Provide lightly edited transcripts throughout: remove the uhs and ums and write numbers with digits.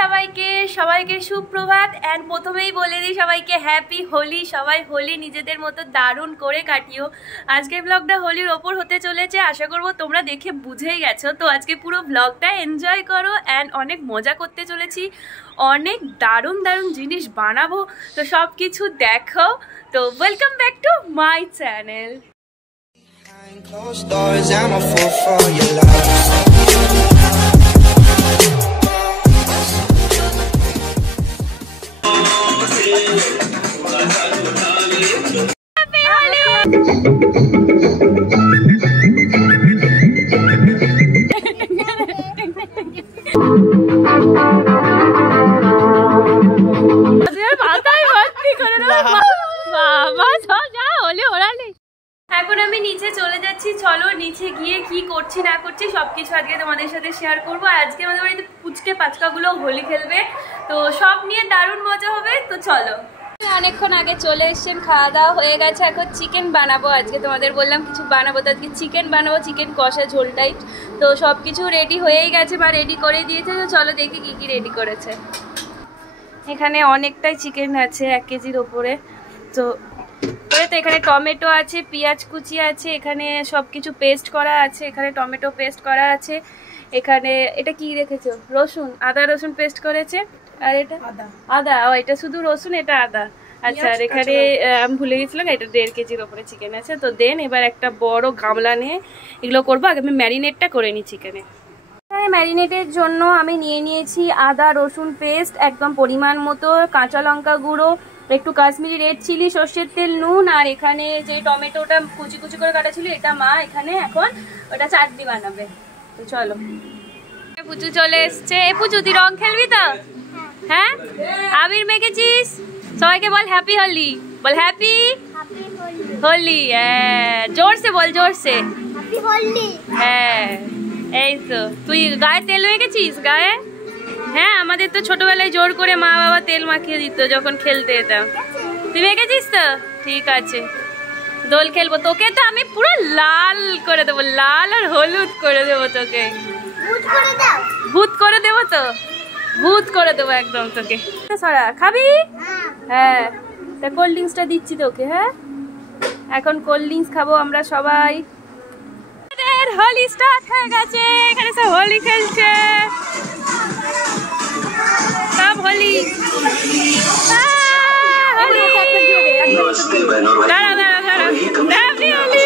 সবাইকে সবাইকে সুপ্রভাত এন্ড প্রথমেই বলে দিই সবাইকে হ্যাপি হোলি। সবাই হোলি নিজেদের মতো দারুণ করে কাটিও। আজকের ব্লগটা হোলির ওপর হতে চলেছে, আশা করব তোমরা দেখে বুঝেই গেছো। তো আজকে পুরো ব্লগটা এনজয় করো এন্ড অনেক মজা করতে চলেছি, অনেক দারুণ দারুণ জিনিস বানাবো, তো সব কিছু দেখো। তো welcome back to my channel. Closed doors, I'm a fool for your love. এখন আমি নিচে চলে যাচ্ছি, চলো নিচে গিয়ে কি করছি না করছি সবকিছু আজকে তোমাদের সাথে শেয়ার করবো। আজকে আমাদের বাড়িতে পুচকে পাচকাগুলো হোলি খেলবে, তো সব নিয়ে দারুণ মজা হবে। তো চলো, অনেকক্ষণ আগে চলে এসছেন, খাওয়া দাওয়া হয়ে গেছে, এখন চিকেন বানাবো। আজকে তোমাদের বললাম কিছু বানাবো, তো আজকে চিকেন বানাবো, চিকেন কষা ঝোল টাইপ। তো সব কিছু রেডি হয়েই গেছে বা রেডি করে দিয়েছে। তো চলো দেখি কি কি রেডি করেছে। এখানে অনেকটাই চিকেন আছে, 1 কেজির ওপরে। তো এখানে টমেটো আছে, পেঁয়াজ কুচি আছে, এখানে সব কিছু পেস্ট করা আছে, এখানে টমেটো পেস্ট করা আছে, এখানে এটা কি রেখেছো, রসুন, আদা রসুন পেস্ট করেছে, আর এটা আদা, ও এটা শুধু রসুন, এটা আদা। আচ্ছা, আর এখানে আমি ভুলে গেছিলাম এটা 1.5 কেজির ওপরে চিকেন আছে। তো দেন এবার একটা বড় গামলা নিয়ে এগুলো করবো। আগে আমি ম্যারিনেটটা করে নিই চিকেনে। ম্যারিনেটের জন্য আমি নিয়ে নিয়েছি আদা রসুন পেস্ট একদম পরিমাণ মতো, কাঁচা লঙ্কা গুঁড়ো, একটু কাশ্মীরি রেড চিলি, সর্ষের তেল, নুন, আর এখানে যে টমেটোটা কুচি কুচি করে কাটা ছিল এটা মা এখানে এখন ওটা চাটনি বানাবে। তো চলো, পুচু চলে এসছে। পুচু তুই রং খেলবি তো? হ্যাঁ, আবির মেখেছিস? সবাইকে বল হ্যাপি হোলি, বল হ্যাপি হোলি। হ্যাঁ, জোরসে বল, জোরসে। হ্যাঁ, এই তো। তুই গায়ে তেল মেখেছিস গায়ে? হ্যাঁ, আমাদের তো ছোটবেলায় জোর করে মা বাবা তেল মাখিয়ে দিত যখন খেলতে যেতাম। তুই মেখেছিস তো? ঠিক আছে, দোল খেলবো। তোকে তো আমি পুরো লাল করে দেবো, লাল আর হলুদ করে দেবো তোকে। ভূত করে দেবো, তো ভূত করে দেবো একদম তোকে। সরা খাবি? হ্যাঁ, তা কোল্ড ড্রিঙ্কসটা দিচ্ছি তোকে। হ্যাঁ, এখন কোল্ড ড্রিঙ্কস খাবো আমরা সবাই। হোলি স্টার্ট হয়ে গেছে, এখানে সব হোলি খেলছে, সব হোলি। দাঁড়া দাঁড়া দাঁড়া, হ্যাপি হোলি।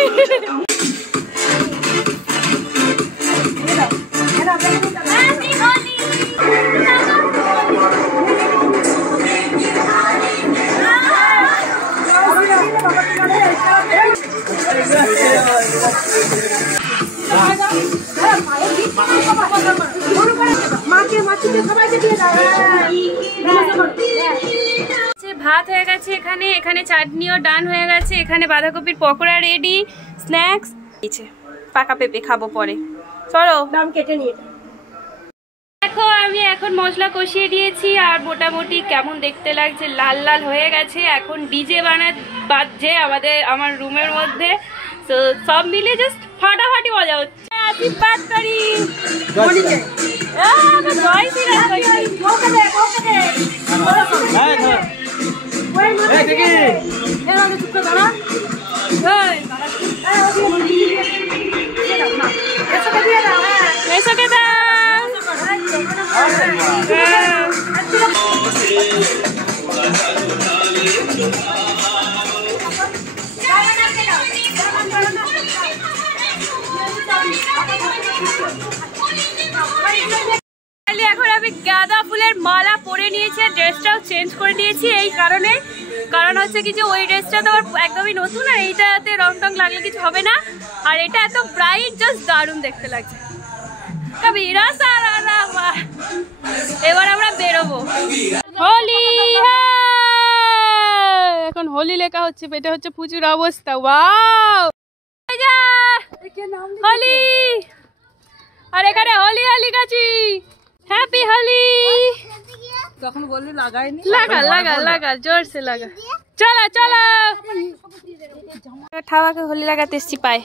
ভাত হয়ে গেছে, এখানে এখানে চাটনিও ডান হয়ে গেছে, এখানে বাঁধাকপির পকোড়া রেডি, স্ন্যাক্স পাকা পেঁপে খাবো পরে। চলো দাম কেটে নিয়ে দেখো। আমি এখন মশলা কষিয়ে দিয়েছি আর মোটামুটি কেমন দেখতে লাগছে, লাল লাল হয়ে গেছে। এখন ডিজে বাজছে আমার রুমের মধ্যে। তো সব মিলে জাস্ট ফাটাফাটি মজা হচ্ছে। আশীর্বাদ করি এখন আমি গাঁদা ফুলের মালা পরে নিয়েছি, ড্রেসটাও চেঞ্জ করে নিয়েছি। এই কারণ হচ্ছে কি যে ওই ড্রেসটা তো একদমই নতুন, আর এইটাতে রং টং লাগলে কিছু হবে না। আর এটা এত ব্রাইট, জাস্ট দারুণ দেখতে লাগছে। এবার আমরা বেরোবো। হোলি, এখন হোলি লেখা হচ্ছে, এটা হচ্ছে প্রচুর অবস্থা। ওয়াও, হোলি, আর এখানে হোলি হোলি গাছি, হ্যাপি হোলি। তখন বললি লাগাইনি, লাগা লাগা লাগা, জোরসে লাগা। চলো চলো, ঠাওয়াকে হোলি লাগাতে এসছি পায়ে।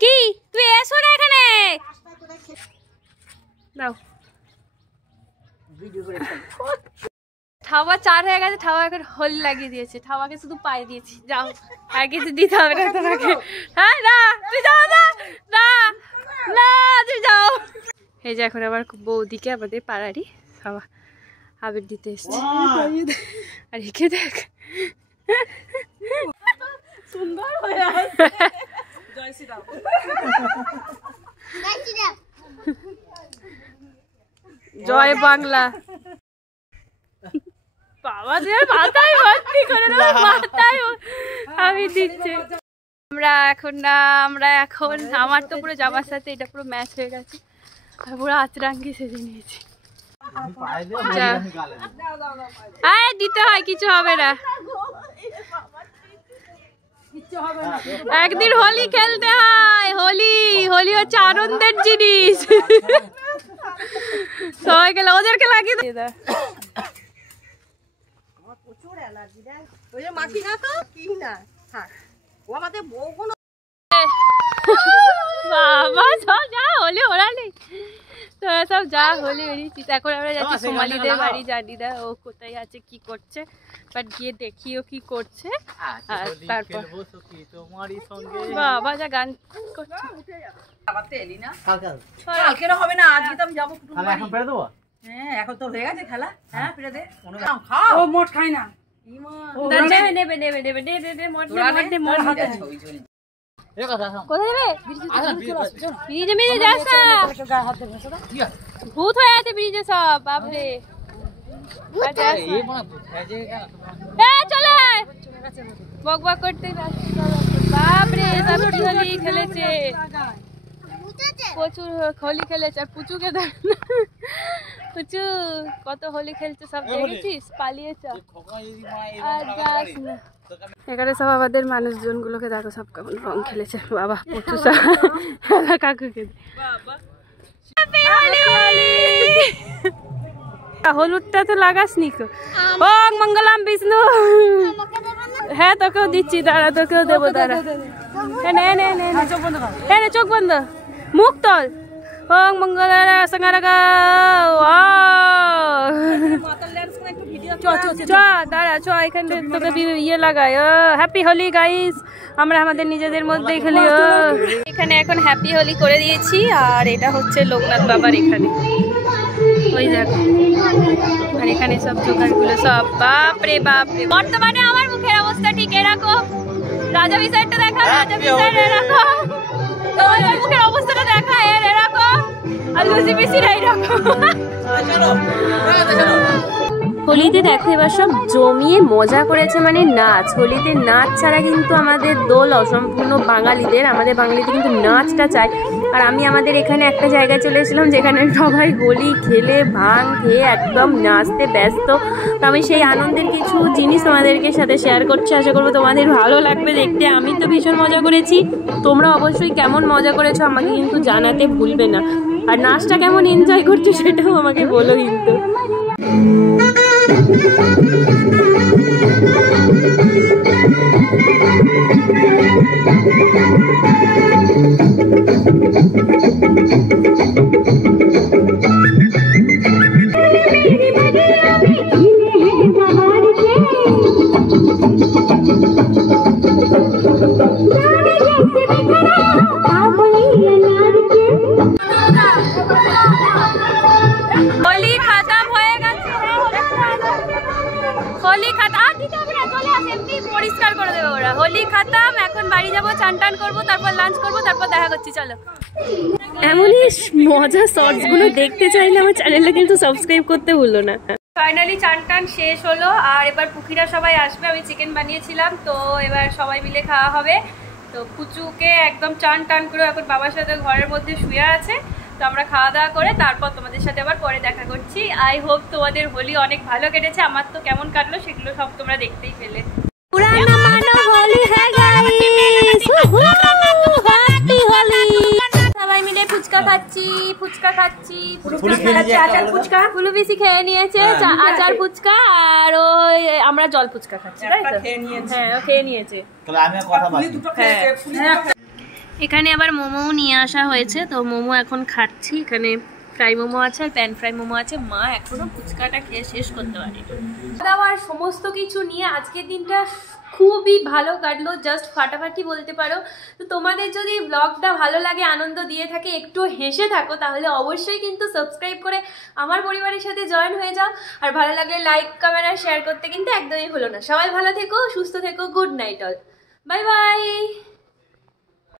কি তুই এসো না এখানে, দাও ঠাওয়া 4 হয়ে গেছে, ঠাওয়া এখন হোলি লাগিয়ে দিয়েছে, ঠাওয়াকে শুধু পায়ে দিয়েছি। যাও, আর কিছু দিতে হবে না তোমাকে। হ্যাঁ না, তুই যাও না, না না তুই যাও। এই যে এখন আবার বৌদিকে আমাদের পাড়ারই খাওয়া আবির দিতে এসছে। আর একে দেখ সুন্দর হয়ে আছে। জয় শ্রীরাম। জয় বাংলা। বাবা দিয়ে মাথায় ভর্তি করে না, মাথায় আমি দিচ্ছে। আমরা এখন আমার তো পুরো জামার সাথে এটা পুরো ম্যাচ হয়ে গেছে, আর পুরো আচরাঙ্গি সেজে নিয়েছি। দিতে হয়, কিছু হবে না। একদিন হোলি খেলতে হয়, হোলি হচ্ছে আনন্দের জিনিস। সবাই গেলে ওদেরকে লাগিয়ে দে। বাবা সব যা হোলি ওড়ালি, তোরা সব যা হোলি বেরিয়েছিস। এখন আমরা যাচ্ছি সোমালিদের বাড়ি, জানি না ও কোথায় আছে কি করছে, বাট গিয়ে দেখি ও কি করছে। আর তারপর বাবা যা গান করছে। হবে না, আজকে তো আমি যাবো। হ্যাঁ এখন তো হয়ে গেছে খেলা। হ্যাঁ ফিরে দে, ও মোট খাই না। নেবে নেবে নেবে দে দে দে মোট দে মোট হাতে। কোথায় যাবে? ব্রিজে মেরে যাস না, ভূত হয়ে আছে ব্রিজে সব। বাপরে চলে বক বক করতে। বাপরে সব কি হোলি খেলেছে, প্রচুর হোলি খেলেছে। আর পুচুকে দেখ না, পুচু কত হোলি খেলছে, সব দেখেছিস? পালিয়েছ আর যাস না। এখানে সব আমাদের মানুষজন গুলোকে দেখো সব কেমন রং খেলেছে। বাবা প্রচুর কাকুকে হলুদটা তো লাগাস নি। ওম মঙ্গলম বিষ্ণু। হ্যাঁ তোকেও দিচ্ছি, দাঁড়া তোকেও দেবো, দাঁড়া। চোখ বন্ধ, মুখ তল। ওম মঙ্গল সঙ্গারাগা। দাঁড়া চ, এখানে তোকে ইয়ে লাগাই। হ্যাপি হোলি গাইস, আমরা আমাদের নিজেদের মধ্যে খেলি। এখানে এখন হ্যাপি হোলি করে দিয়েছি। আর এটা হচ্ছে লোকনাথ বাবার এখানে, ওই দেখো। আর এখানে সব জোগাড়গুলো সব। বাপরে বাপরে, বর্তমানে আমার মুখের অবস্থা ঠিক এরকম। রাজা বিষয়টা দেখা, রাজা বিষয় এরকম, তোমাদের মুখের অবস্থাটা দেখা এরকম, আর লুচি পিসির এইরকম। হোলিতে দেখো এবার সব জমিয়ে মজা করেছে, মানে নাচ। হোলিতে নাচ ছাড়া কিন্তু আমাদের দোল অসম্পূর্ণ বাঙালিদের। আমাদের বাঙালিদের কিন্তু নাচটা চাই। আর আমি আমাদের এখানে একটা জায়গায় চলে এসেছিলাম যেখানে সবাই হোলি খেলে ভাং খেয়ে একদম নাচতে ব্যস্ত। তো আমি সেই আনন্দের কিছু জিনিস তোমাদেরকে সাথে শেয়ার করছি, আশা করবো তোমাদের ভালো লাগবে দেখতে। আমি তো ভীষণ মজা করেছি, তোমরা অবশ্যই কেমন মজা করেছো আমাকে কিন্তু জানাতে ভুলবে না। আর নাচটা কেমন এনজয় করছো সেটাও আমাকে বলো কিন্তু। হোলি খতম হয়ে গেছে, হোলি খতম, পরিষ্কার করে দেবে ওরা। হোলি খতম, এখন বাড়ি যাবো, চান টান করবো, তারপর লাঞ্চ করবো, তারপর দেখা করছি। চলো। এমনই মজা শর্টস গুলো দেখতে চাইলে আমার চ্যানেলটা কিন্তু সাবস্ক্রাইব করতে ভুলো না। ফাইনালি চান টান শেষ হলো, আর এবার পুকিরা সবাই আসবে। আমি চিকেন বানিয়েছিলাম, তো এবার সবাই মিলে খাওয়া হবে। তো পুচুকে একদম চান টান করে এখন বাবার সাথে ঘরের মধ্যে শুয়ে আছে। তো আমরা খাওয়া দাওয়া করে তারপর তোমাদের সাথে আবার পরে দেখা করছি। আই হোপ তোমাদের হোলি অনেক ভালো কেটেছে। আমার তো কেমন কাটলো সেগুলো সব তোমরা দেখতেই পেলে। সবাই মিলে ফুচকা খাচ্ছি, ফুলু পিসি খেয়ে নিয়েছে আচার ফুচকা, আর ওই আমরা জল ফুচকা খাচ্ছি। তাই তো? হ্যাঁ খেয়ে নিয়েছে। এখানে আবার মোমো নিয়ে আসা হয়েছে, তো মোমো এখন খাচ্ছি। এখানে ফ্রাই মোমো আছে আর প্যান ফ্রাই মোমো আছে। মা এখনো ফুচকাটা খেয়ে শেষ করতে পারেনি। খাওয়ার সমস্ত কিছু নিয়ে আজকের দিনটা খুবই ভালো কাটলো, জাস্ট ফাটাফাটি বলতে পারো। তো তোমাদের যদি ব্লগটা ভালো লাগে, আনন্দ দিয়ে থাকে, একটু হেসে থাকো, তাহলে অবশ্যই কিন্তু সাবস্ক্রাইব করে আমার পরিবারের সাথে জয়েন হয়ে যাও। আর ভালো লাগলে লাইক কমেন্ট আর শেয়ার করতে কিন্তু একদমই ভুলো না। সবাই ভালো থেকো, সুস্থ থেকো, good night all, bye bye.